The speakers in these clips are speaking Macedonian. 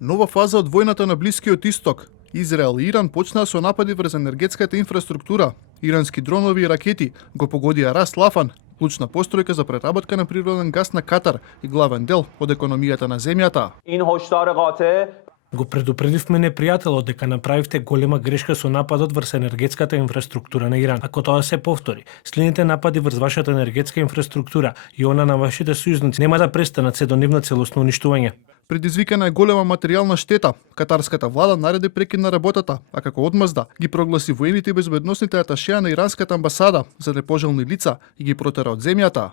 Нова фаза од војната на Блискиот Исток. Израел и Иран почнаа со напади врз енергетската инфраструктура. Ирански дронови и ракети го погодија Рас Лафан, клучна постројка за преработка на природен газ на Катар и главен дел од економијата на земјата. Го предупредивме непријателот дека направивте голема грешка со нападот врз енергетската инфраструктура на Иран. Ако тоа се повтори, следните напади врз вашата енергетска инфраструктура и она на вашите сојузници нема да престанат се до нивно целосно уништување. Предизвикана е голема материјална штета. Катарската влада нареди прекин на работата, а како одмазда ги прогласи воените и безбедносните аташеа на иранската амбасада за непожелни лица и ги протера од земјата.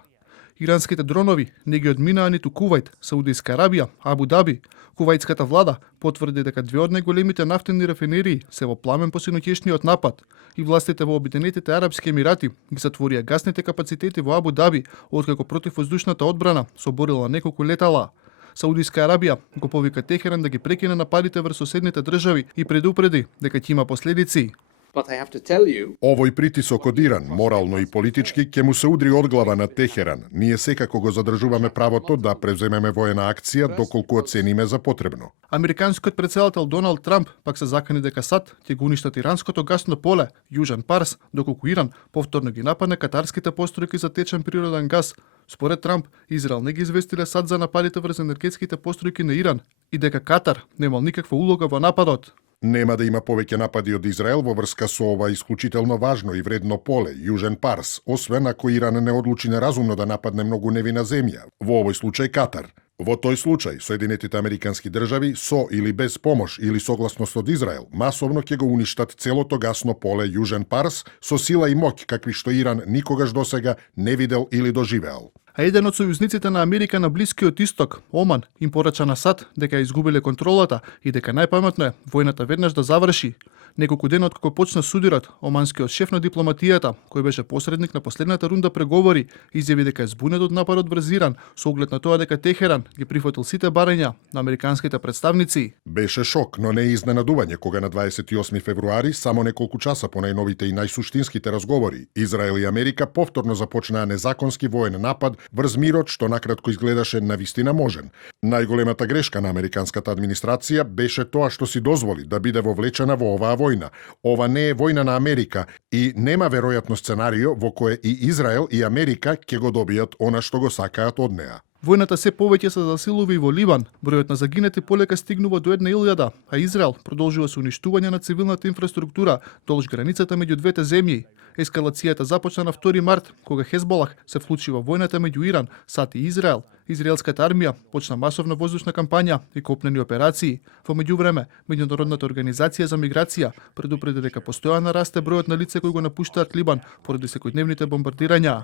Иранските дронови не ги одминаа ниту Кувајт, Саудиска Арабија, Абу Даби. Кувајтската влада потврди дека две од најголемите нафтени рафинерии се во пламен по синоќешниот напад и властите во Обединетите Арапски Емирати ги затворија гасните капацитети во Абу Даби откако противвоздушната одбрана соборила неколку летала. Саудиска Арабија го повика Техеран да ги прекине нападите врз соседните држави и предупреди дека ќе има последици. Овој притисок од Иран, морално и политички, ќе му се удри одглава на Техеран. Ние секако го задржуваме правото да превземеме воена акција доколку оцениме за потребно. Американскиот претседател Доналд Трамп пак се закани дека САД ќе го уништат иранското гасно поле, Јужен Парс, доколку Иран повторно ги нападне катарските постројки за течен природен газ. Според Трамп, Израел не ги известиле САД за нападите врз енергетските постројки на Иран и дека Катар немал никаква улога во нападот. Нема да има повеќе напади од Израел во врска со ова исклучително важно и вредно поле, Јужен Парс, освен ако Иран не одлучи неразумно да нападне многу невина земја, во овој случај Катар. Во тој случај, Соединетите Американски држави со или без помош или согласност од Израел, масовно ќе го уништат целото гасно поле Јужен Парс со сила и моќ какви што Иран никогаш досега не видел или доживеал. А еден од сојузниците на Америка на Блискиот Исток, Оман, им порача на САД дека изгубиле контролата и дека најпаметно е војната веднаш да заврши. Неколку дена откако почна судирот, оманскиот шеф на дипломатијата, кој беше посредник на последната рунда преговори, изјави дека е збунет од нападот врз Иран со оглед на тоа дека Техеран ги прифатил сите барања на американските представници. Беше шок, но не изненадување кога на 28 февруари, само неколку часа по најновите и најсуштинските разговори, Израел и Америка повторно започнаа незаконски воен напад врз мирот што накратко изгледаше навистина можен. Најголемата грешка на американската администрација беше тоа што си дозволи да биде вовлечена во оваа војна. Ова не е војна на Америка и нема веројатно сценарио во кое и Израел и Америка ќе го добијат она што го сакаат од неа. Војната се повеќе се засилува и во Ливан. Бројот на загинати полека стигнува до 1.000, а Израел продолжува со уништување на цивилната инфраструктура долж границата меѓу двете земји. Ескалацијата започна на 2 март, кога Хезболах се вклучи во војната меѓу Иран, САД и Израел. Израелската армија почна масовна воздушна кампања и копнени операции. Во меѓувреме, Меѓународната организација за миграција предупреди дека постојано расте бројот на лица кои го напуштаат Либан поради секојдневните бомбардирања.